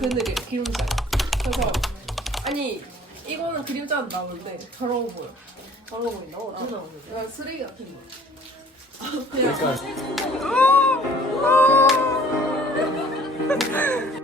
그늘이 기름자. 그래서 아니 이거는 그림자는 나오는데 더러워 보여. 더러워 보인다고? 어떻게 나오는데? 약간 쓰레기 같은 거. 그러니까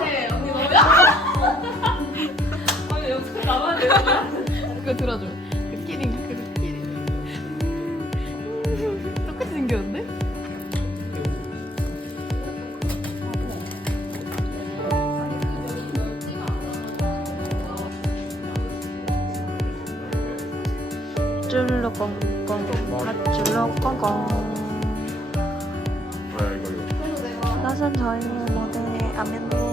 네, 언니 뭐야? 아니 연습 나가야 돼. 그거 들어줘. 그 키링, 그 키링. 똑같이 생겼는데? 쭈르렁꽁꽁 쭈르렁꽁꽁 뭐야 이거 이거 나선 저희 모델의 아멘도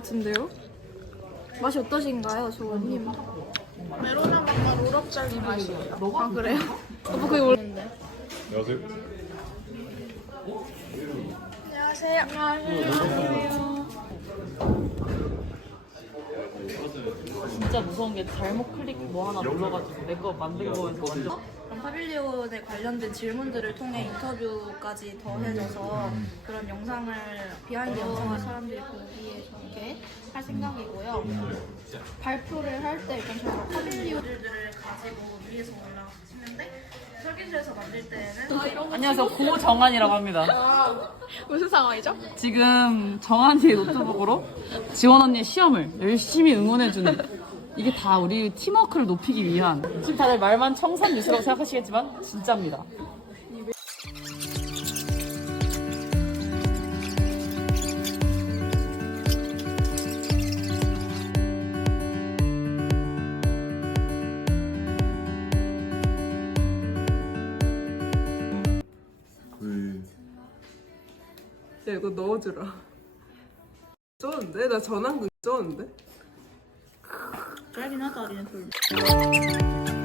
같은데요? 맛이 어떠신가요, 조원님? 메로나 맛과 롤업젤리 맛이에요 아, 그래요? 오빠 그게 원래 안녕하세요 안녕하세요 진짜 무서운 게 잘못 클릭 뭐 하나 눌러가지고 내 거 만든 거에서 완전 파빌리온에 관련된 질문들을 통해 인터뷰까지 더해져서 그런 영상을 비하인드 영상을 사람들이 보기에 좋게 할 생각이고요. 발표를 할 때 일단 저희가 파빌리온들을 가지고 위에서 올라가시는데 설계실에서 만들 때는 안녕하세요 고정한이라고 합니다 무슨 상황이죠? 지금 정한이의 노트북으로 지원 언니의 시험을 열심히 응원해주는 이게 다 우리 팀워크를 높이기 위한 지금 다들 말만 청산 뉴스라고 생각하시겠지만 진짜입니다 그야 이거 넣어주라. 쩌는데? 나거 쩌는데? 짧긴 하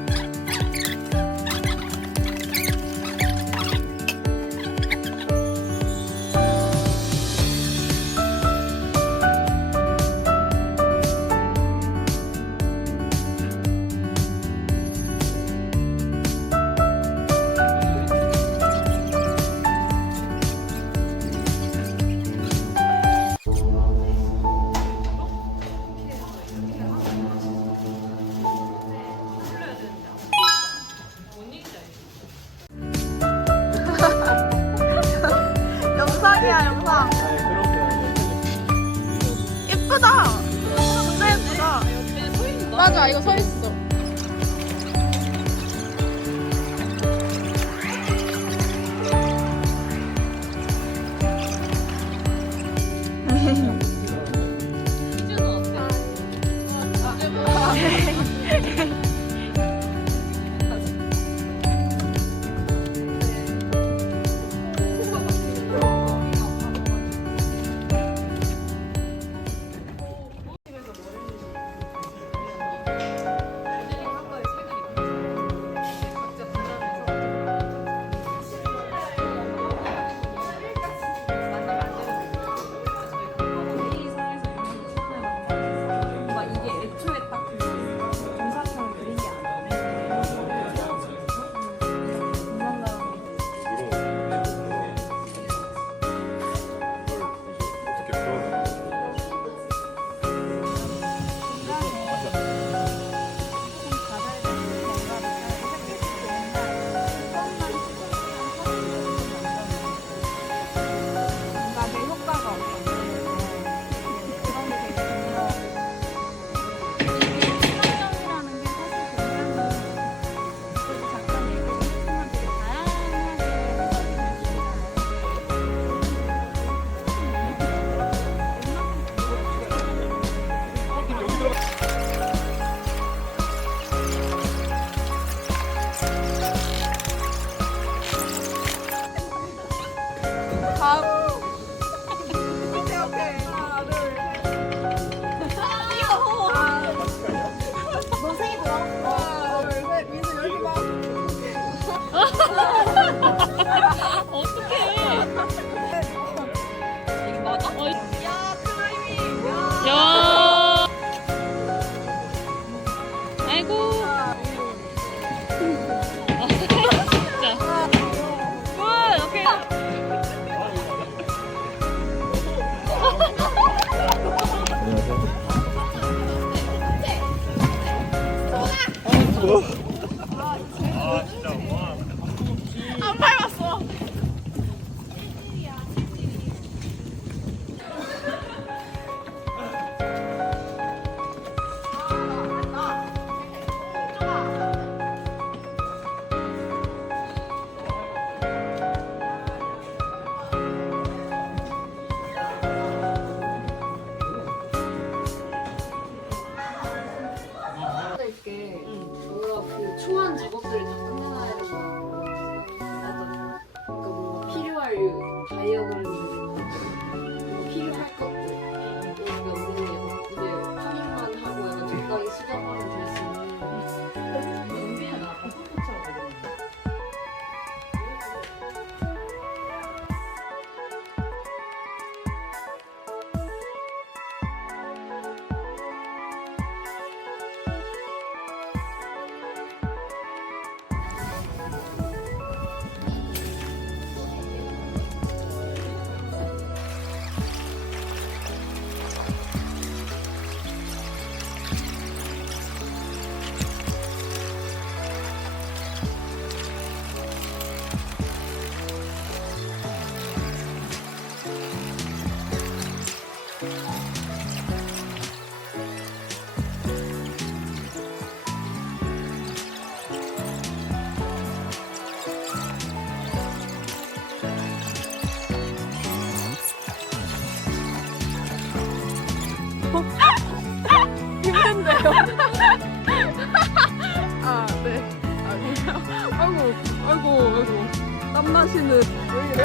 땀 나시는. 왜 이래?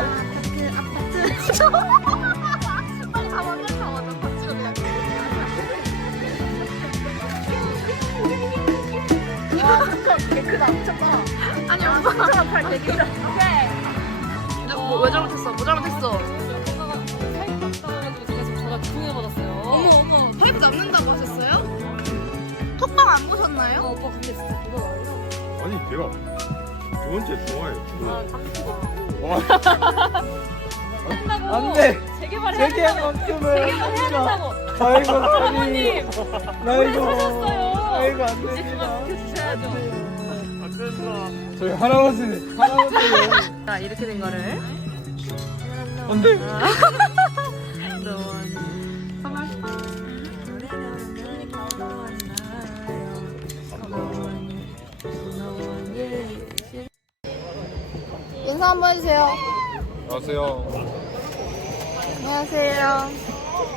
아니, 오빠. 팔 되게 길어. 오케이. 뭐, 왜 잘못했어? 뭐 잘못했어? 받았어요. 어머 어머 파이프 잡는다고 하셨어요? 톡방 안 보셨나요? 어, 오빠 근데 진짜 그거? 아니 걔가 두 번째 좋아해요. 아, 한다고. 안 돼. 재개발 해야 된다고. 재개만큼은 재개발 해야 된다고. 아이고 어머님. 아이고 하셨어요. 아이고 안 이제 됩니다. 그만 켜주셔야죠. 안 된다. 저희 할아버지 할아버지 자, 이렇게 된 거를. 안돼 인사 한번 해주세요. 안녕하세요. 안녕하세요.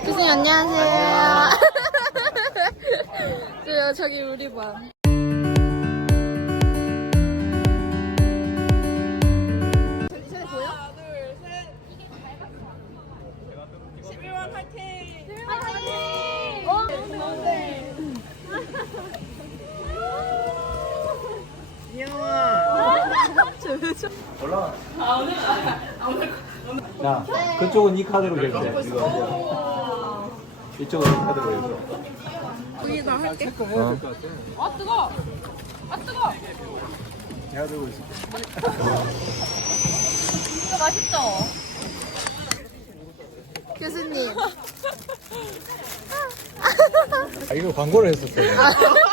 교수님 안녕하세요. 저 저기 우리 반. 올라와 야 그쪽은 이 카드로 결제 이거 이쪽은 이 카드로 결제 여기 나 할게. 체크해야 될 것 같아 아, 뜨거! 아, 뜨거! 내가 들고 있을게 맛있죠? 교수님. 아 이거 광고를 했었어요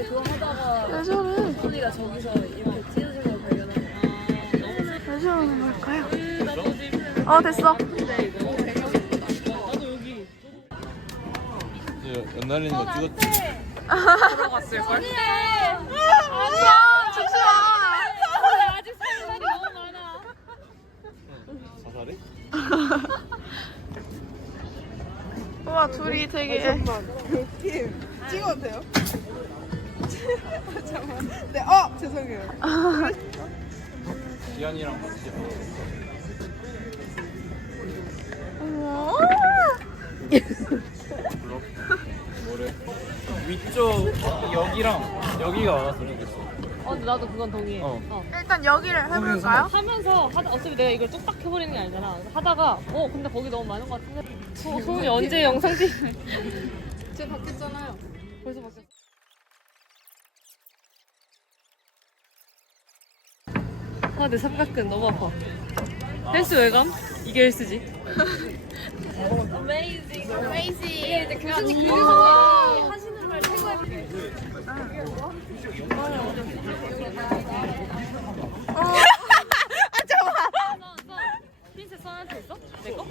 왜 저래? 왜 저러는 걸까요? 어, 됐어. 연날리는 거 찍었지? 들어갔을 걸? 아니야, 잠시만. 아직 살 날이 너무 많아. 우와 둘이 되게 찍어도 돼요? 잠깐만. 네, 어 죄송해요. 지안이랑 같이 어머 뭐래? 위쪽 여기랑 여기가 좋겠어. 어, 근데 나도 그건 동의해. 어. 어. 일단 여기를 해볼까요? 하면서 하다, 어차피 내가 이걸 뚝딱 해버리는 게 아니잖아. 그래서 하다가 어 근데 거기 너무 많은 것 같은데 소, 소은이 언제 영상 찍? 제가 바뀌었잖아요. 벌써 바뀌었어. 아, 내 삼각근 너무 아파. 헬스 왜 감? 이게 헬스지. 교수님 하시는 말 최고의 핀셋 선한테 있어? 내 거?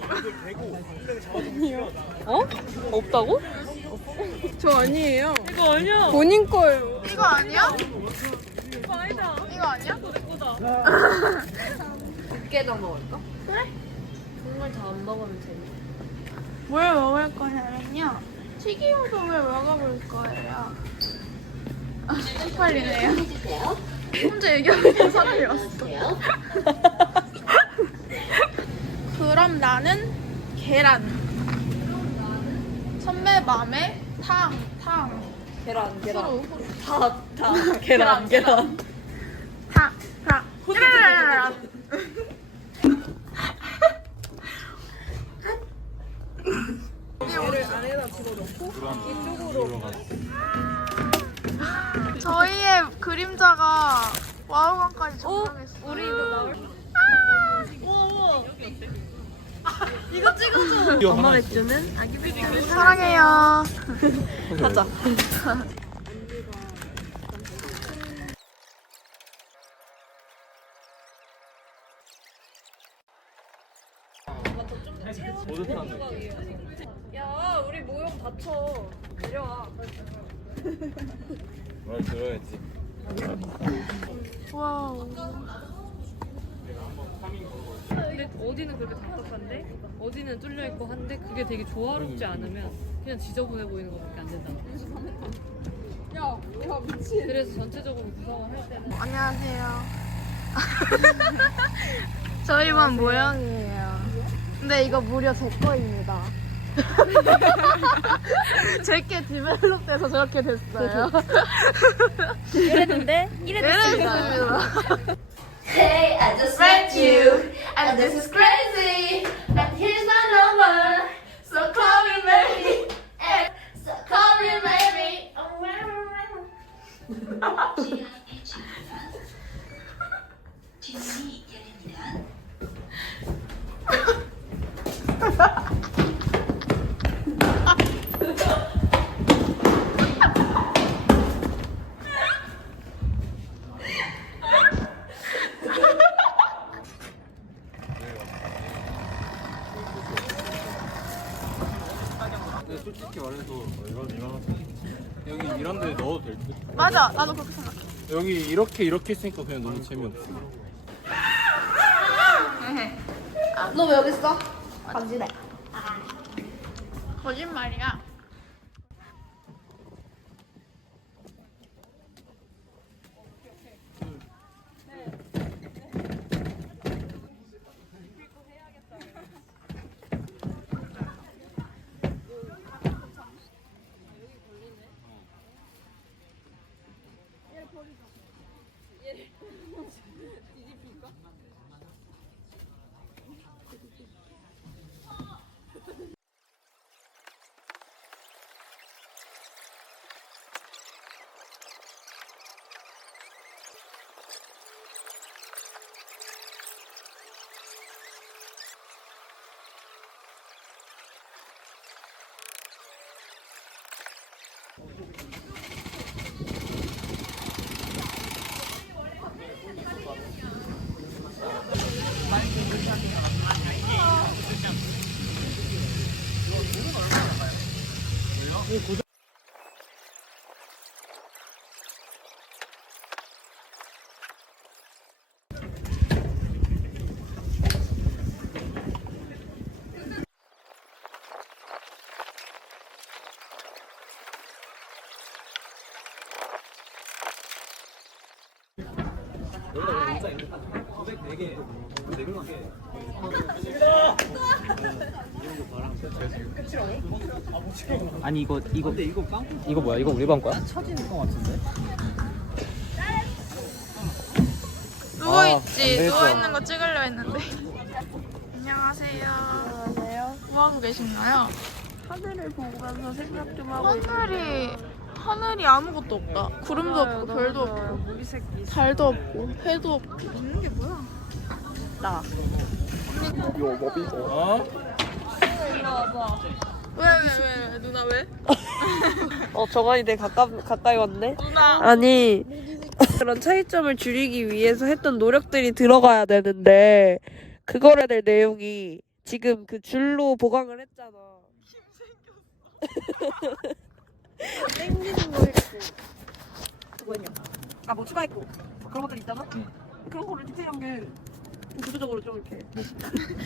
어? 없다고? 저 아니에요. 이거 아니야. 본인 거예요. 이거 아니야? 이거 아니다. 이거 아니야? 깨져 먹을까? 그래? 국물 더안 먹으면 재밌어. 뭘 먹을 거냐면요 튀김우동을 먹어볼 거예요 아 쪽팔리네요 혼자 얘기하니까 사람이 왔어 그럼 나는 계란 선배 맘에 탕, 탕 계란, 계란. 다, 다. 계란, 계란. 저희의 그림자가 와우강까지 전망했어. 우리도 나올. 엄마 맥주는 사랑해요. 가자. 야, 우리 모형 다쳐. 내려와. 말 들어야지. 와우. 근데 어디는 그렇게 답답한데 어디는 뚫려 있고 한데 그게 되게 조화롭지 않으면 그냥 지저분해 보이는 것밖에 안 된다. 야, 야 미친. 그래서 전체적으로 구성을 할 때는 안녕하세요. 저희만 모양이에요. 근데 이거 무려 제 거입니다. 제게 디벨롭돼서 저렇게 됐어요. 이랬는데? 이랬습니다. Hey, I just met you, and this is crazy. And here's my number, so call me. Eh, So call me maybe. 근데 솔직히 말해서 이런 이런 여기 이런 데 넣어도 될 듯? 맞아, 나도 그렇게 생각해. 여기 이렇게 이렇게 했으니까 그냥 너무 재미없어. 너 왜 여기 있어? 간지래. 아니 이거 이거 이거 뭐야? 이거 우리 방 거야? 누워 있지. 누워 있는 거 찍으려 했는데. 안녕하세요. 안녕하세요. 뭐 하고 계신가요? 하늘을 보면서 생각 좀 하고 하늘이 하늘이 아무것도 없다. 구름도 없고 별도 없고 달도 없고 해도 없고 있는 게 뭐야? 어? 왜왜 왜 왜, 누나 왜? 어, 정한이 되게 가까, 가까이 왔네? 누나 아니, 그런 차이점을 줄이기 위해서 했던 노력들이 들어가야 되는데, 그거를 될 내용이 지금 그 줄로 보강을 했잖아. 땡기는 거 했고. 그거 했냐? 아, 뭐 추가했고. 그런 것들 있잖아? 그런 거를 디테일한 게 구조적으로 좀 이렇게.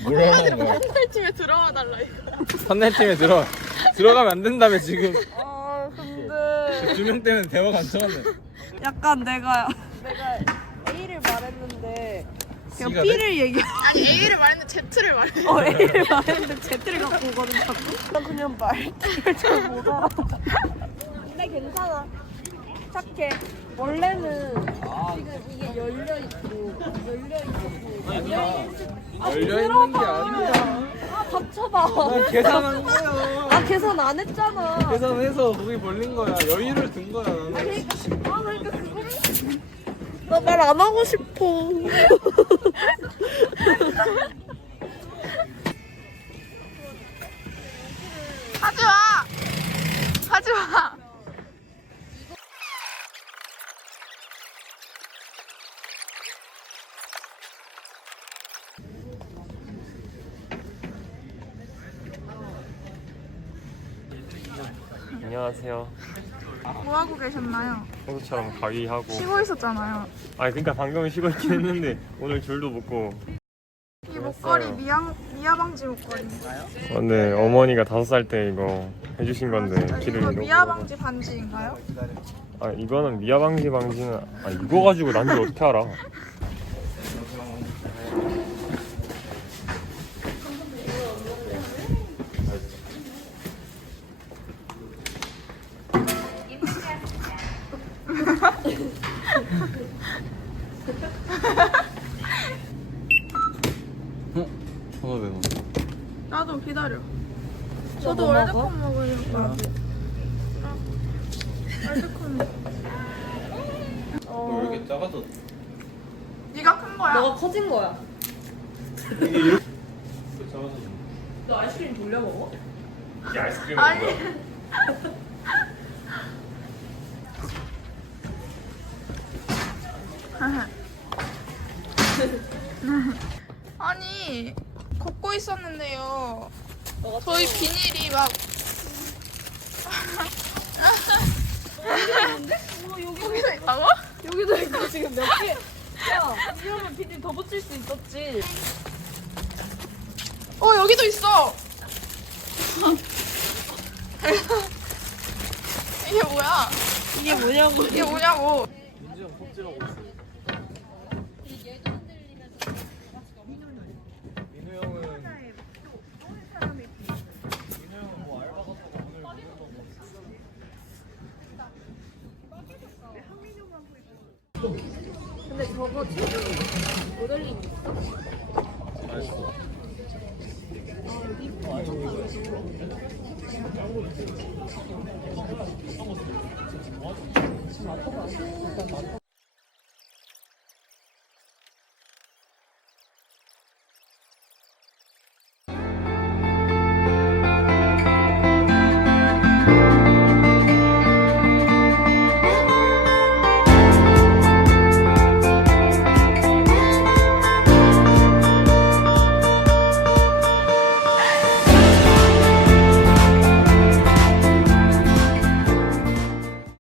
뭐라는 거야? 팀에 들어와 달라 이거. 선내팀에 들어 들어가면 안 된다며 지금 아, 근데. 두 명 때문에 대화가 안 통하네. 약간 내가, 내가 A를 말했는데, 그냥 B를 얘기 아니 A를 말했는데 Z를 말해. 어, A를 말했는데 Z를 갖고 오거든, 자꾸. 나 그냥 말투를 잘 못 알아. 근데 괜찮아. 착해. 원래는 지금 이게 열려 있고, 열려 있고, 열려있고. 열려 있는 게 아니야. 아, 닥쳐봐. 난 계산한 거야. 아, 계산 안 했잖아. 계산해서 거기 벌린 거야. 여유를 둔 거야 나는. 그러니까, 아, 그러니까 그거. 나 말 안 하고 싶어. 하지 마. 하지 마. 안녕하세요. 뭐 하고 계셨나요? 평소처럼 가위하고. 쉬고 있었잖아요. 아 그러니까 방금은 쉬고 있긴 했는데 오늘 줄도 묶고. 이 목걸이 미양 미아 방지 목걸이인가요? 어, 네 어머니가 다섯 살 때 이거 해주신 건데 이거 기름이 미아 방지 반지인가요? 아 이거는 미아 방지 방지는 아 이거 가지고 난지 어떻게 알아? 전화 왜 나도 기다려. 저도 월드컵 먹으려고. 아, 월드컵. 너왜 이렇게 작아서? 네가 큰 거야. 너가 커진 거야. 작아서. 너 아이스크림 돌려 먹어? 이 아이스크림. 아니 걷고 있었는데요. 저희 비닐이 막 여기도 있다고? 여기도 있고 지금 몇 개. 야, 이러면 비닐 더 붙일 수 있었지. 어 여기도 있어. 이게 뭐야? 이게 뭐냐고. 이게 뭐냐고? 민우 형은 민우 형은 뭐 알바 갔다가 오늘 무슨 거 먹었어? 저거 최근 모델링 있어?